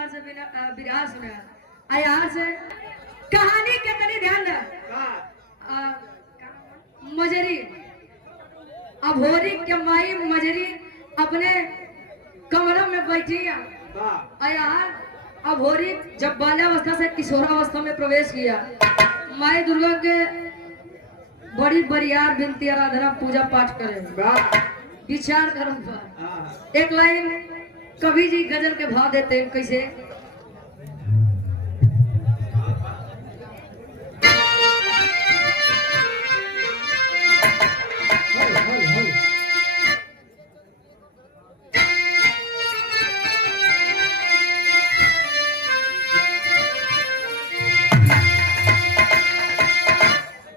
बार से बिना बिरहा सुना आ यहाँ से कहानी के तनी ध्यान दे मजरी अभोरी के माई मजरी अपने कमरों में बैठी है यहाँ अभोरी जब बाल्यावस्था से किशोरावस्था में प्रवेश किया माई दुर्गा के बड़ी बरियार विनती आराधना पूजा पाठ करे विचार कर एक लाइन कवि जी गजल के भाव देते हैं कैसे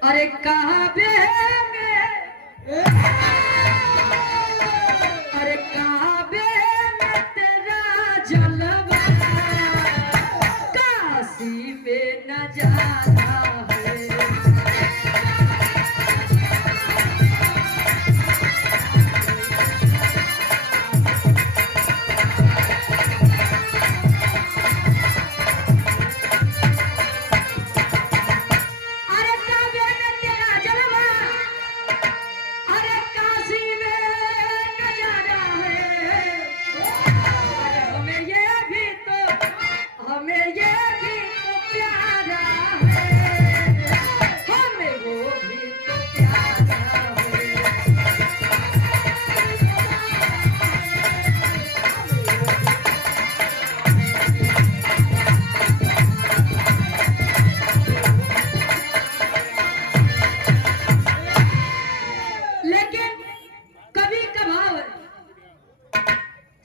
अरे कहाँ पे अरे कहाँ पे तेरा जलवा काशी में न जाना है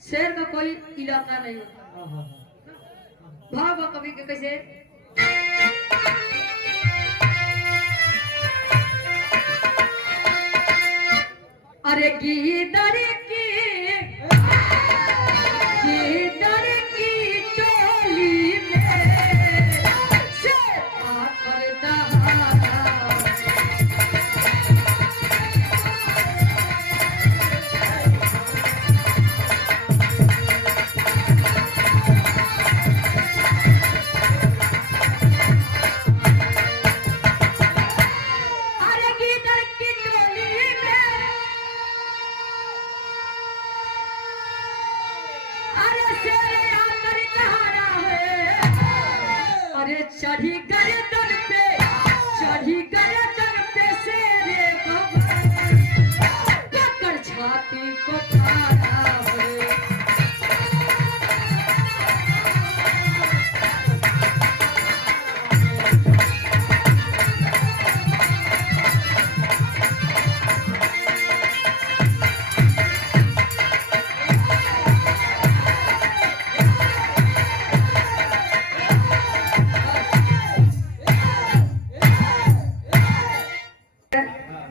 शेर का कोई इलाका नहीं होता भाव कवि के कैसे अरे गीदड़ की टोली में से आकर दहाड़ा चढ़ी गर्दन पे शेरे पकड़ छाती को फाड़ा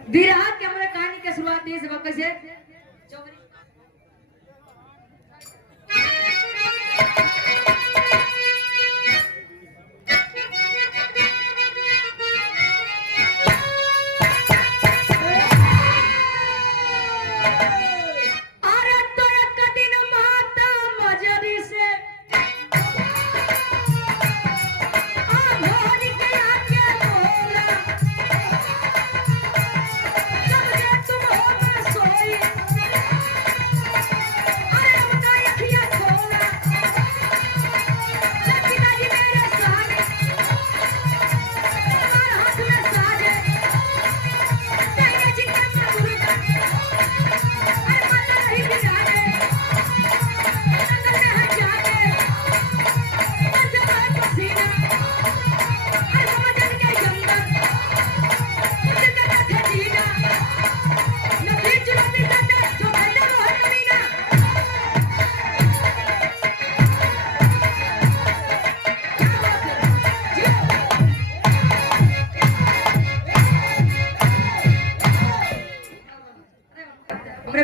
विराट के हमारे कहानी के शुरुआत नहीं से कैसे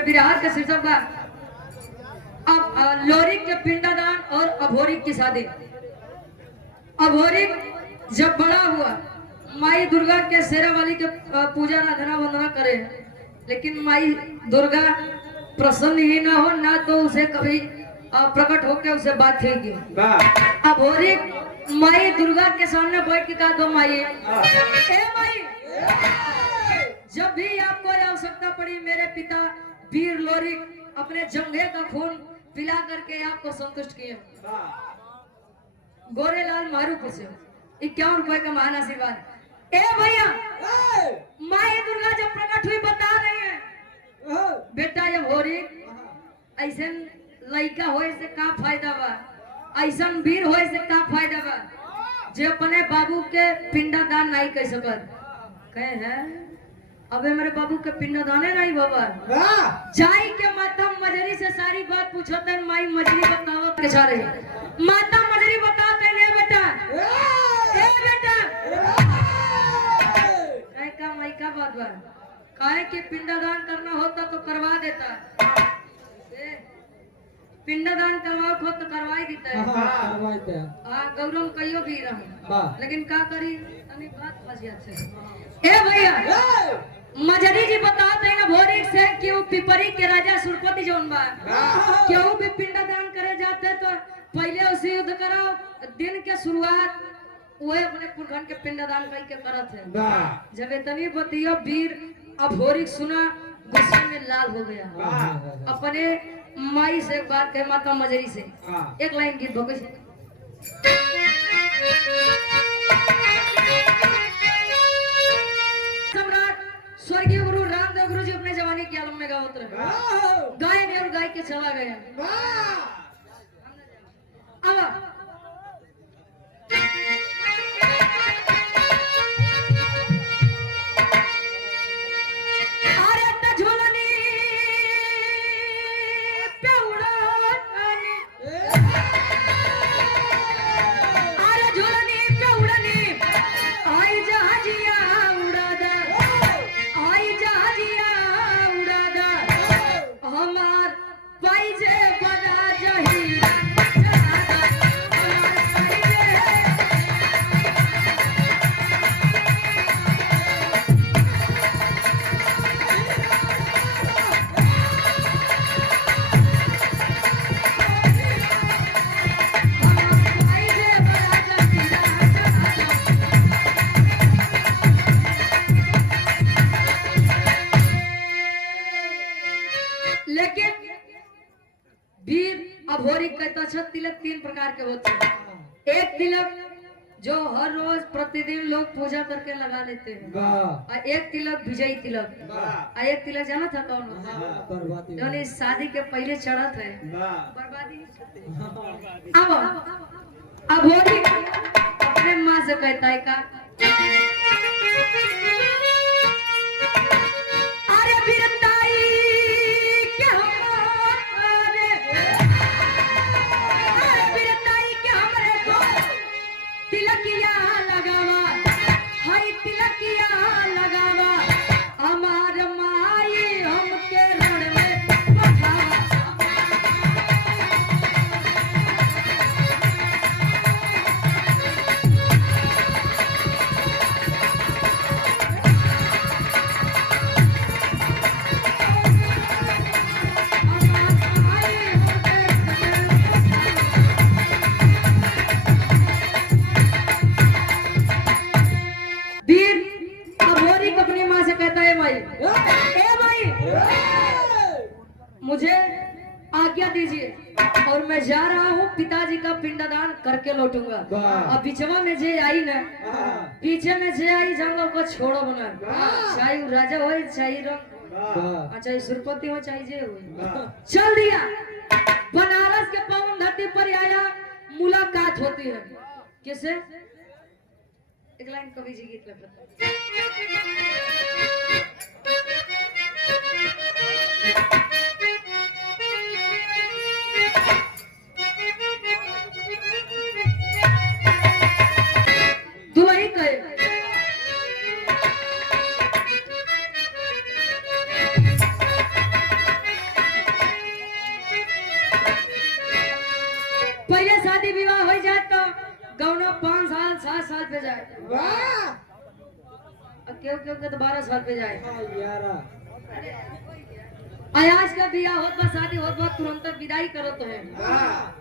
बिहार के शीर्षक का अब लोरिक के पिंडदान और अभोरिक की शादी। अभोरिक जब बड़ा हुआ माई दुर्गा के शेरावाली के पूजा आराधना वंदना करे, लेकिन माई दुर्गा प्रसन्न ही ना हो, ना तो उसे कभी प्रकट होकर उसे बात थी। अब होरी माई दुर्गा के सामने बैठ के कहा, दो माई, ए माई, जब भी आपको आवश्यकता पड़ी मेरे पिता वीर लोरिक अपने जंघे का खून पिला करके आपको संतुष्ट किए। गोरेलाल मारूपुर से 51 रुपए का महान आशीर्वाद। ए भैया, माई दुर्गा जब प्रकट हुई बता रही है, बेटा जब होरी ऐसे लड़का होए से का फायदा बा, ऐसा वीर होए से का फायदा बा जो अपने बाबू के पिंडदान नहीं कर सकत। कहे है अबे मेरे बाबू के पिंडदाने नहीं बाबा। जाई के माता मजरी से सारी बात पूछते, माई मजरी बतावत के जा रही, माता मजरी बताते ले बेटा, ए बेटा, कहे का माई का बात बा, कहे कि पिंडदान करना होता तो करवा देता, पिंडदान करवाओ हो तो करवाई देता है। गौरव कहियो भी रहा, लेकिन का करी तनी बात फसियत से। ए भैया, मजरी जी बताते हैं ना भोरी से कि वो पिपरी के राजा सुरपति जौन बा, क्यों भी पिंडदान करे जाते तो पहले उसे युद्ध कराओ, दिन के शुरुआत वह अपने पुरखन के पिंडदान करके करत है। जब इतनी बतियो वीर अभोरी सुना, गुस्से में लाल हो गया। अपने माई से एक बात कहे, माता मजरी से एक लाइन गीत भोगे से। सम्राट स्वर्गीय गुरु रामदेव गुरु जी अपने जवानी के आलम में गावत रहे, गाय ने और गाय के चला गया। अब अभोरी कहता है तिलक 3 प्रकार के होते हैं। एक तिलक जो हर रोज प्रतिदिन लोग पूजा करके लगा लेते हैं, और एक तिलक विजयी तिलक, और एक तिलक जाना था कौन होता है, जो शादी के पहले चढ़त है, बर्बादी। अब अभोरी अपने माँ से कहता है का, अरे बिरताई क्या तिलकिया लगावा, हाय तिलकिया लगावा, हमार माई हमके रण में बठावा। मुझे आज्ञा दीजिए और मैं जा रहा हूँ पिताजी का पिंडदान करके लौटूंगा। अब बिचवा में जे आई ना, पीछे में जे आई जब लोग को छोड़ो बना, चाहे राजा हो चाहे रंग, चाहे सुरपति हो चाहे जे हो, चल दिया। बनारस के पावन धरती पर आया, मुलाकात होती है किसे, एक लाइन कवि जी गीत लगता पहले शादी विवाह हो जाए तो गौना 5 साल 7 साल पे जाए, क्यों क्यों के तो 12 साल पे जाए। आज का बियाह होत बा शादी होत बा तुरंत विदाई करत है।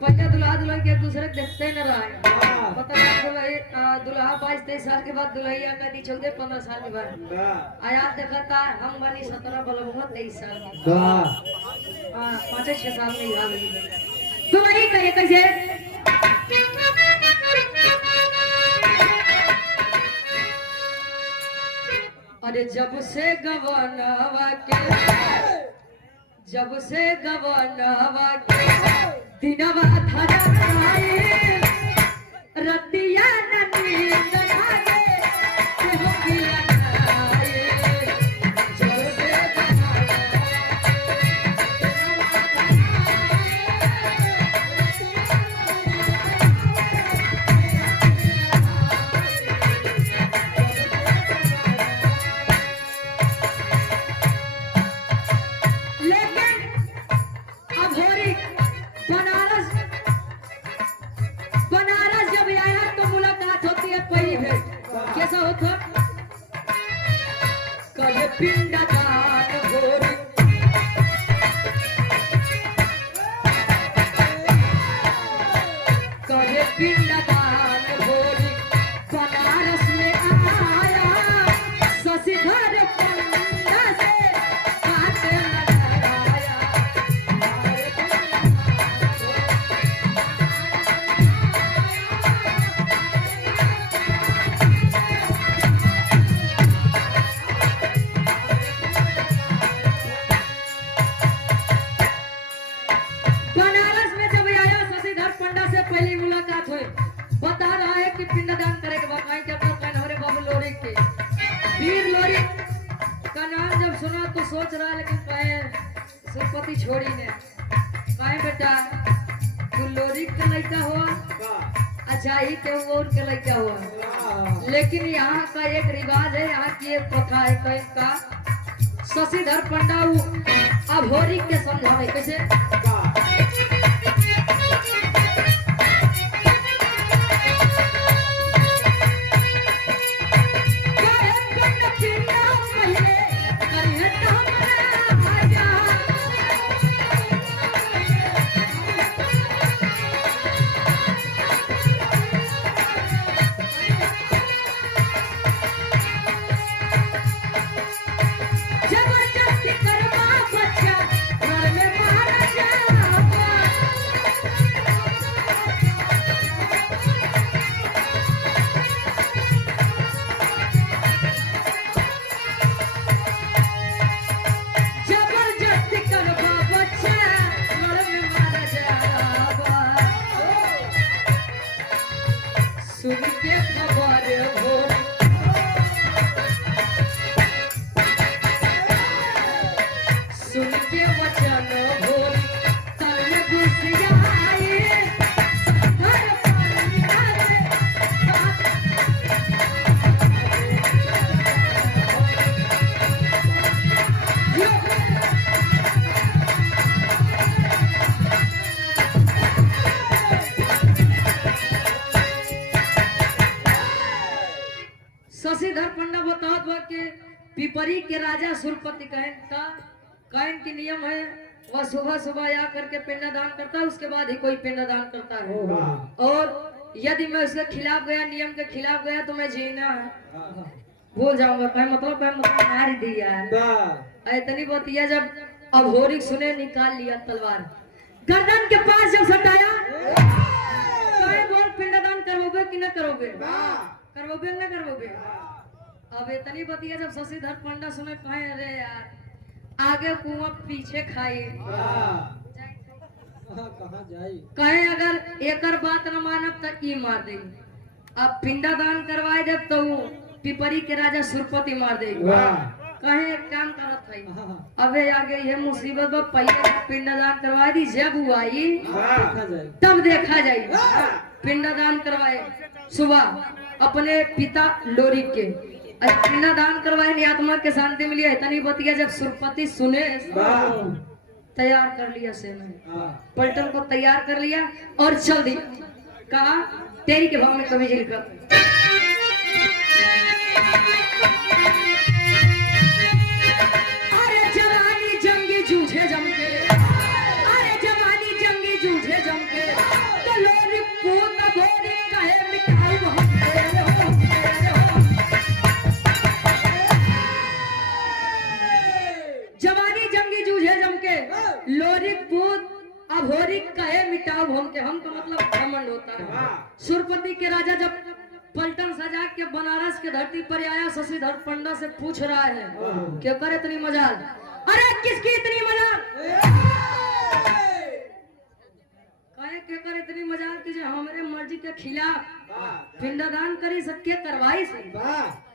पहले दुल्हा दुल्हन के एक दूसरे के देखते न रहा है। पता नहीं दुल्हा 22-23 साल के बाद दुल्हैया का दी 14-15 साल के बाद आज देखता हम बनी 17 बलबुआ 23 साल के। 5-6 साल में याद तो वही कहे कैसे अरे जब से गवानवा के दिनवा धराए रतिया नींद लागे केहू पिया नाए। जब से सोच रहा लेकिन कहे सुरपति छोड़ी ने कहे बेटा तू लोरी के लड़का हुआ अच्छा ही के और के लड़का हुआ। लेकिन यहाँ का एक रिवाज है, यहाँ की एक प्रथा है कहीं का शशिधर पंडा अभोरी के समझावे कैसे शशिधर पंडा बतावत बा के पिपरी के राजा सुरपति कहन की नियम है वह सुबह सुबह आ करके पिंडदान करता है, उसके बाद ही कोई पिंडदान करता है। और यदि मैं उसके खिलाफ गया, नियम के खिलाफ गया तो मैं जीना भूल जाऊंगा। कहे मतलब मार दिया इतनी बतिया जब अभोरी सुने निकाल लिया तलवार गर्दन के पास जब सटाया कहे बोल पिंडदान करोगे कि न करोगे, करोगे न करोगे। अब इतनी बतिया जब शशिधर पंडा सुने कहे अरे यार आगे कुआं पीछे खाई कहे अगर एकर बात न मानब तो ई मार दे। अब पिंडदान करवाए दे तो पिपरी के राजा सुरपति मार दे। कहे एक काम करत है अबे आगे ये मुसीबत बा पहले पिंडदान करवा दी, जब वो आई तब देखा जाए। पिंडदान करवाए सुबह अपने पिता लोरी के पिंडदान करवाए नहीं आत्मा के शांति मिली। इतनी बतिया जब सुरपति सुने तैयार कर लिया सेना पलटन को तैयार कर लिया और चल दी। कहा तेरी के भाव में कभी झिल कर अरे जवानी जंगी जूझे सुरपति के राजा जब पलटन सजा के बनारस के धरती पर आया, शशिधर पंडा से पूछ रहा है क्यों करे इतनी मजाल, अरे किसकी इतनी मजाल, कहे के करे इतनी मजाल कि जो हमारे मर्जी के खिलाफ पिंडदान करी सबके करवाई से।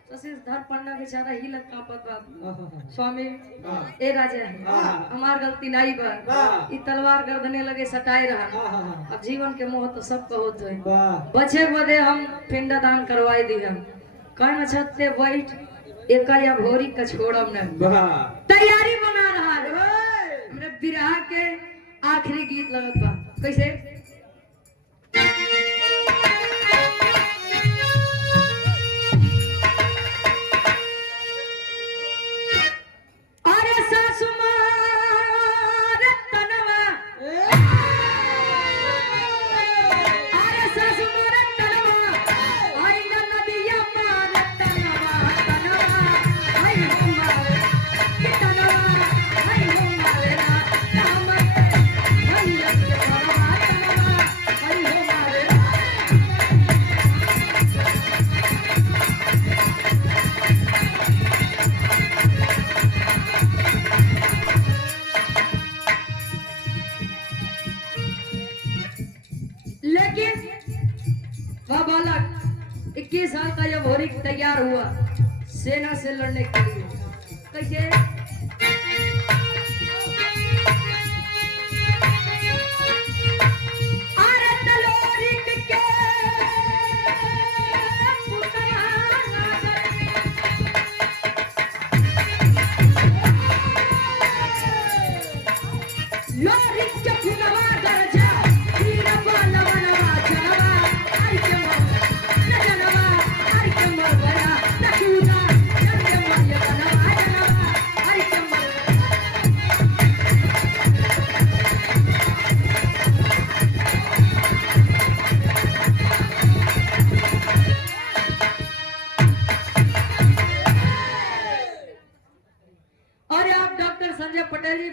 शशिधर पंडा बेचारा ही लगा पद स्वामी ए राजा हमार गलती नहीं बा, ई तलवार गर्दने लगे सटाए रहा, अब जीवन के मोह तो सब होत है, बचे बदे हम पिंडदान करवाई दिया, कौन छते बैठ एक या भोरी का छोड़म न, तैयारी बना रहा है हमरे विरह के आखिरी गीत लगत बा कैसे, वह बालक 21 साल का जब भोरी तैयार हुआ सेना से लड़ने के लिए, कैसे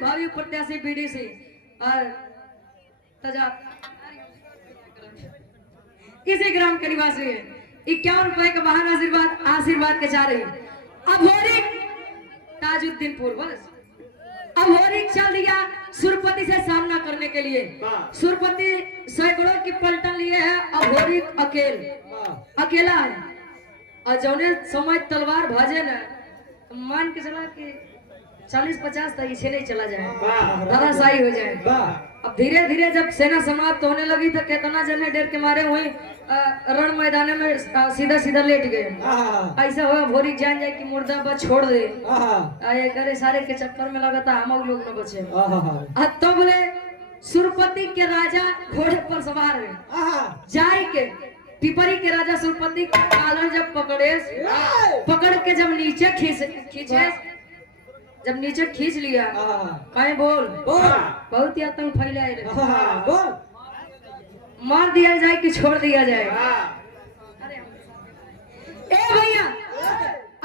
भावी प्रत्याशी बीडीसी और इसी ग्राम के निवासी है, 51 रुपए का महान आशीर्वाद के चाह रही अभोरिक ताजुद्दीनपुर, बस अभोरिक चल दिया सुरपति से सामना करने के लिए। सुरपति सैकड़ों की पलटन लिए है, अभोरिक अकेला है, और जौने समय तलवार भाजे न मान के चला कि 40-50 तक इसे नहीं चला जाए, धराशायी हो जाए। अब धीरे धीरे जब सेना समाप्त होने लगी तो कितना जने डर के मारे हुए रण मैदान में सीधा सीधा लेट गए। ऐसा हुआ भोरी जान जाए कि मुर्दा बच छोड़ दे, करे सारे के चक्कर में लगा था हम लोग न बचे। तो बोले सुरपति के राजा घोड़े पर सवार है, जाए के पिपरी के राजा सुरपति का कालर जब पकड़ के जब नीचे खींचे जब नीचे खींच लिया, कहे बोल बहुत ही आतंक फैलाए बोल, मार दिया जाए कि छोड़ दिया जाए। ए भैया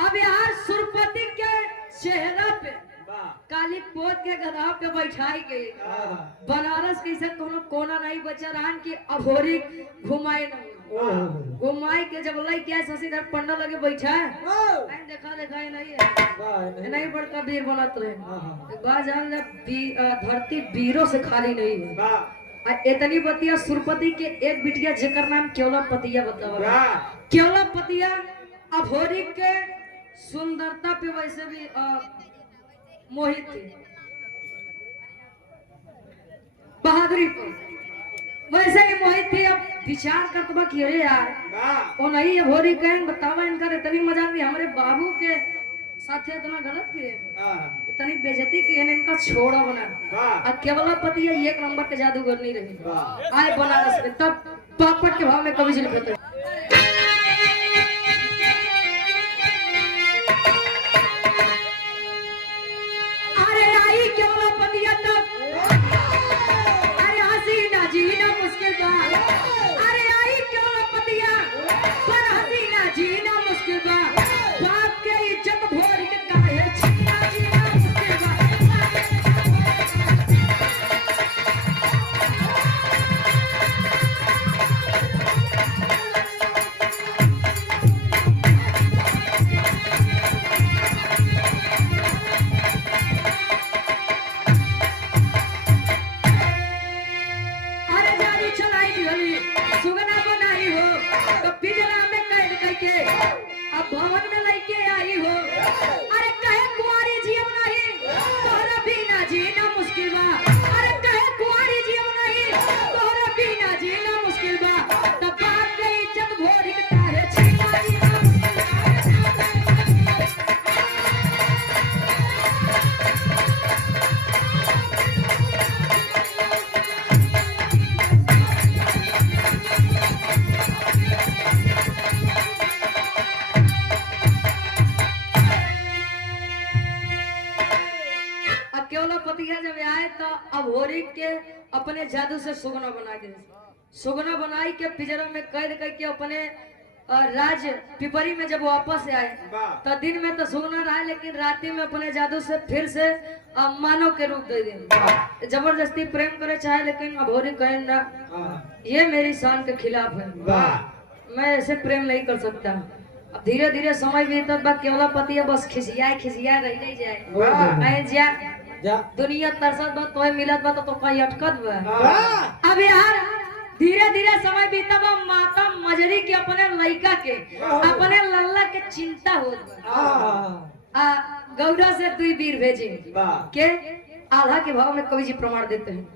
अब यार सुरपति के चेहरा पे काली पोत के गधा पे बैठाई गई, बनारस कैसे कोनो कोना नहीं बचा रहा कि अभोरी घुमाए नहीं, घुमाई के जब लाई क्या शशिधर पंडा लगे बैठा है, देखा नहीं है, नहीं बड़का वीर बनत रहे। बात जान धरती वीरों से खाली नहीं है। इतनी बतिया सुरपति के एक बिटिया जेकर नाम केवला पतिया बतावा, केवला पतिया अभोरी के सुंदरता पे वैसे भी मोहित थी, बहादुरी को वैसे ही मोहित थी। अब विचार करता कि अरे यार वो नहीं है भोरी कहन बतावा इनका इतनी मजा नहीं, हमारे बाबू के साथ इतना गलत किए, इतनी बेइज्जती की है इनका छोड़ा बना। केवला पति है एक नंबर के जादूगर नहीं रही आए बनारस में, तब पापड़ के भाव में कभी से लिखते तो पिंजरा में कैद करके अब भवन में लेके आई हो। अरे कहे कुंवारी जीव नहीं तोहरा बिना जीना मुश्किल बा। अरे कहे कुंवारी जीव नहीं तोहरा बिना जीना मुश्किल बा। तब बात गई जब घोड़ी काहे छीना जीना मुश्किल पतिया जब आए तो अभोरी के अपने जादू से सुगना बना दे। सुगना बनाई के पिंजरा में कैद करके अपने राज पिपरी में जब वापस आए तो दिन में तो सुगना रहा, लेकिन रात्रि में अपने जादू से फिर से मानव के रूप दे दे। जबरदस्ती प्रेम करे चाहे, लेकिन अभोरी कहे ना, ये मेरी शान के खिलाफ है, मैं ऐसे प्रेम नहीं कर सकता। अब धीरे धीरे समय बीतता बा, केवला पतिया बस खिसिया रह नहीं जाए जा दुनिया तरसत बा तोय मिलत बा तो कहीं अटकत बा। अब यार धीरे धीरे समय बीता बा, माता मजरी के अपने लड़का के अपने लल्ला के चिंता होत बा। गौड़ा से दुई वीर भेजे के आल्हा के भाव में कवि जी प्रमाण देते हैं।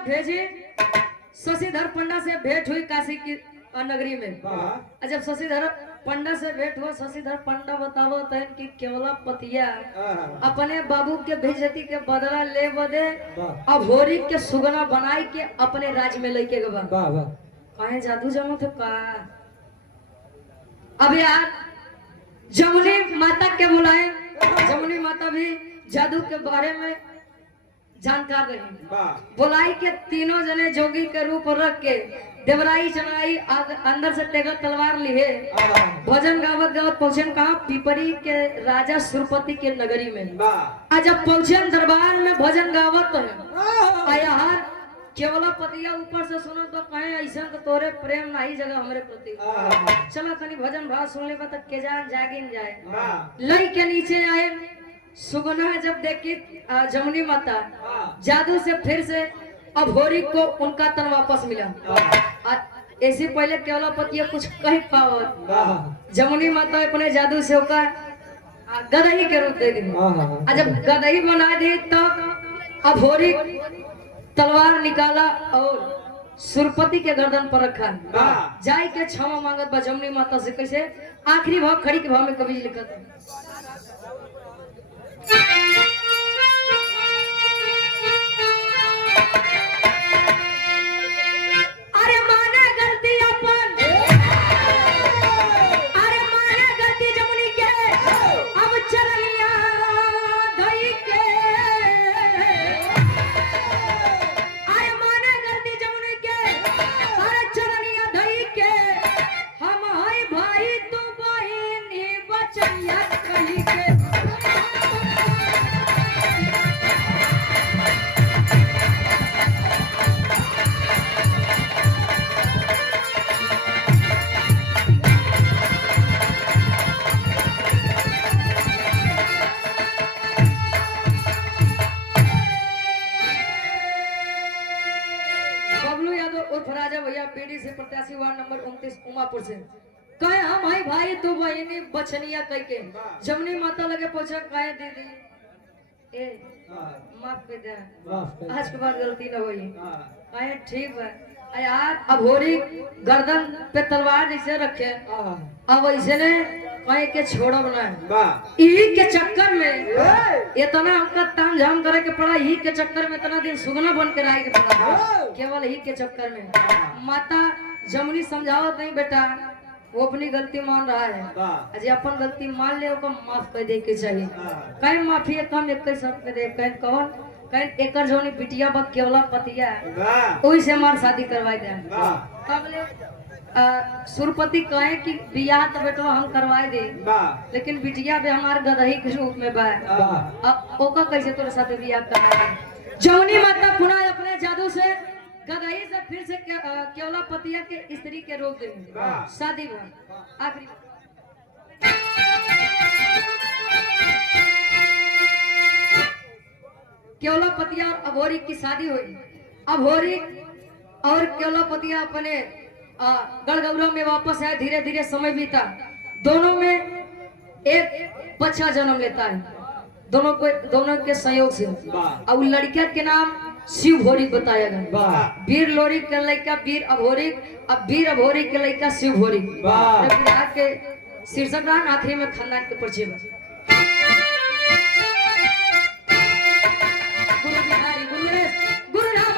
भेजे शशिधर पंडा से भेंट हुई काशी की नगरी में। जब शशिधर पंडा से भेंट हुआ, शशिधर पंडा बतावो तन कि केवला पतिया अपने बाबू के बेइज्जती के बदला ले बदे अभोरी के सुगना बनाई के अपने राज में लेके गवा। काहे जादू जमो थे का। अब यार जमुनी माता के बुलाए, जमुनी माता भी जादू के बारे में जानकार रही। बुलाई के तीनों जने जोगी के रूप रख के देवराई चनाई अंदर से तेगर तलवार लिए भजन गावत गावत पहुंचे कहा पिपरी के राजा सुरपति के नगरी में। आज जब पहुंचे दरबार में भजन गावत है यार केवला पतिया ऊपर से सुनो तो कहे ऐसा तो तोरे प्रेम नहीं जगह हमारे प्रति। चलो कनी भजन भाव सुन ले तो के जान जागिन जाए। लई के नीचे आए सुगना जब देखी जमुनी माता जादू से फिर से अभोरी को उनका तन वापस मिला। ऐसे पहले केवला पतिया कुछ कहीं पावत जमुनी माता अपने जादू से होकर गदही के रूप दे दी। जब गदही बना दी तो अभोरी तलवार निकाला और सुरपति के गर्दन पर रखा। जाय के क्षमा मांगत बा जमुनी माता से। कैसे आखिरी भाव खड़ी के भाव में कवि लिखत है। अरे माने गलती अपन, अरे माने गलती जमुनी के अब चलिया धई के। अरे माने गलती जमुनी के अरे चलिया धई के। हम हई भाई तू बहिनी बचैया बबलू यादव उर्फ राजा भैया पीडी से प्रत्याशी वार्ड नंबर 29 उमापुर से कहे हम भाई भाई तो बहनी बचनिया कह के जमनी माता लगे पूछा कहे दीदी ए माफ कर दे आज के बाद गलती न होई कहे ठीक है यार अभोरी गर्दन पे तलवार जैसे रखे अब ऐसे ने कहे के छोड़ब ना यही के चक्कर में इतना हमका ताम झाम करे के पड़ा यही के चक्कर में इतना दिन सुगना बन के रहे के पड़ा केवल यही के चक्कर में माता जमुनी समझावत नहीं बेटा वो अपनी गलती मान रहा है अजय अपन गलती मान ले ओको माफ कर दे के चाहिए कहीं माफी कम 21 पे दे कहीं कौन कहीं एकर जोनी बिटिया बक केवला पतिया ओही से मार शादी करवाई दे तब ले सुरपति कहे कि बियाह तो बेटो हम करवाए दे लेकिन बिटिया भी हमार गदही के रूप में बा अब ओका कैसे तोरे साथ बियाह कराए जौनी माता पुनः अपने जादू से गदही से फिर से केवला पतिया के स्त्री के रोक दे शादी भर आखिरी केवला पतिया और अभोरी की शादी हुई अभोरी और केवला पतिया अपने गढ़गौरा में वापस आए धीरे धीरे समय बीता दोनों में एक बच्चा जन्म लेता है दोनों के संयोग से और लड़किया के नाम शिव भोरी बताया गया वीर लोरी के लड़का वीर अभोरी अब वीर अभोरी के लड़का शिव भोरी के शीर्षक आखिरी में खानदान के परिचय गुरु बिहारी गुरु राम